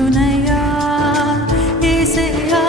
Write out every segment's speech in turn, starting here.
తునయా ఏసయా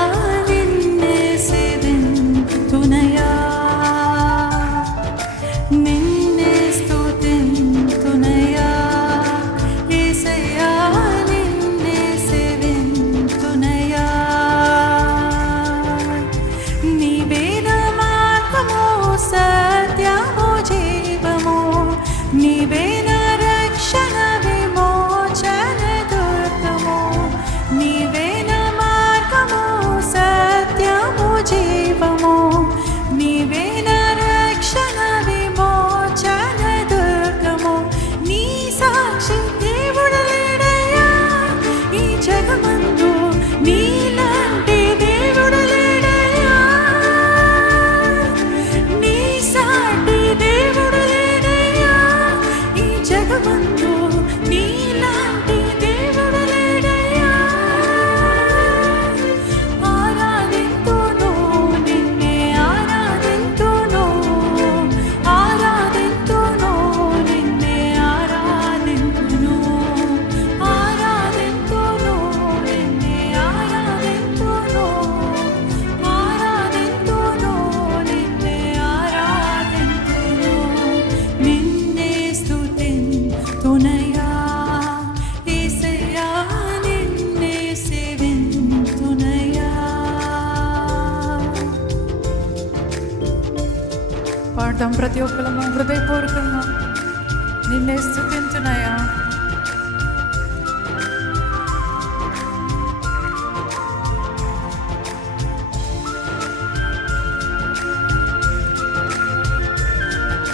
పాడదాం ప్రతి ఒక్కరము హృదయపూర్వకంగా. నిన్నే స్థుతించునయా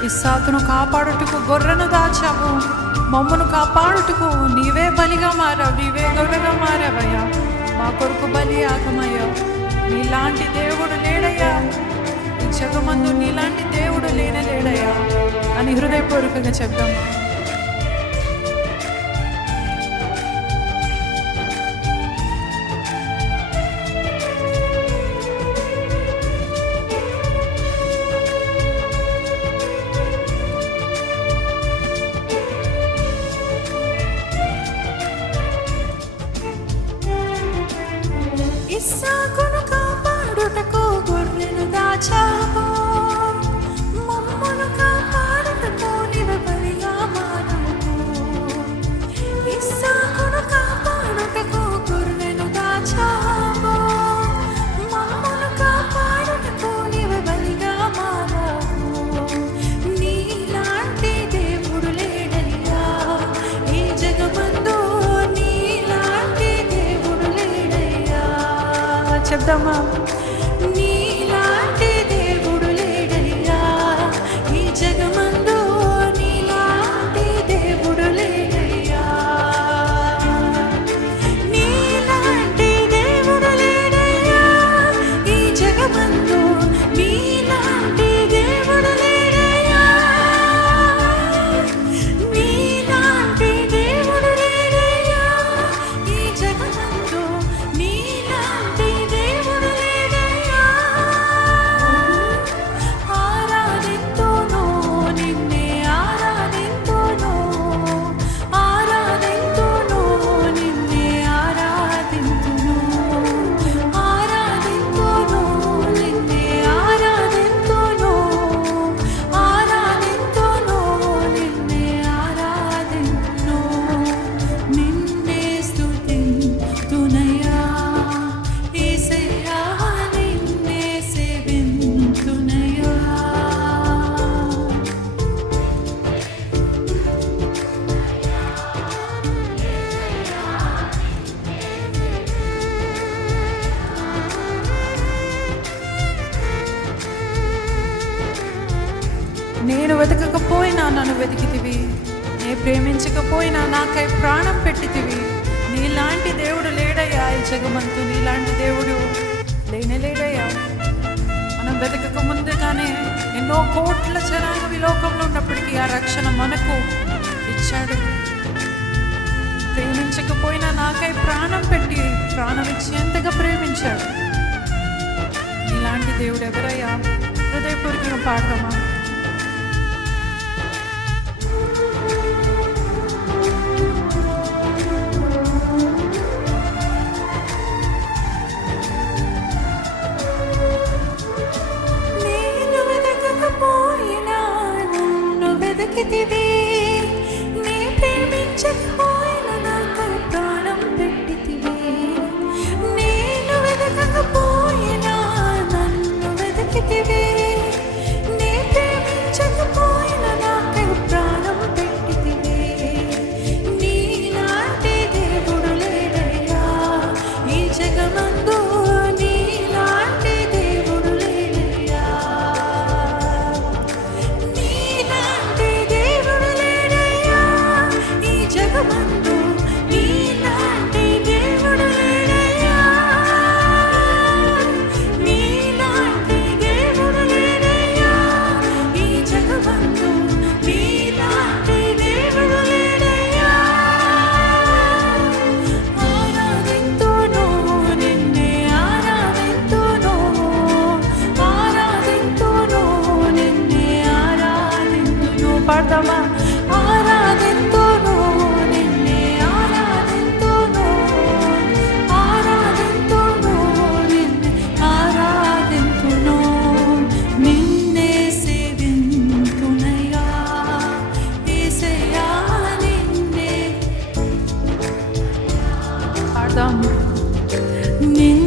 ఇస్సాకును కాపాడుటకు గొర్రెను దాచావు. మమ్మను కాపాడుటకు నీవే బలిగా మారావు. నీవే గొర్రెగా మారావయ్యా. మా కొరకు బలి ఆగమయ్యా. నీలాంటి దేవుడు లేడయ్యా. జగమందు నీలాంటి నేనే లేనే లేడయ్యా అని హృదయపూర్వకంగా చెప్దామా చెప్దామా నీలాంటి వెతికితివి. నే ప్రేమించకపోయినా నాకై ప్రాణం పెట్టితివి. నీలాంటి దేవుడు లేడయ్యా ఈ జగమంతు నీలాంటి దేవుడు లేనే లేడయ్యా. మనం వెతకక ముందుగానే ఎన్నో కోట్ల జనాలు ఈ లోకంలో ఉన్నప్పటికీ ఆ రక్షణ మనకు ఇచ్చాడు. ప్రేమించకపోయినా నాకై ప్రాణం పెట్టి ప్రాణం ఇచ్చేంతగా ప్రేమించాడు. ఇలాంటి దేవుడు ఎవరయ్యా? హృదయపూర్వకం పాడదామా 你。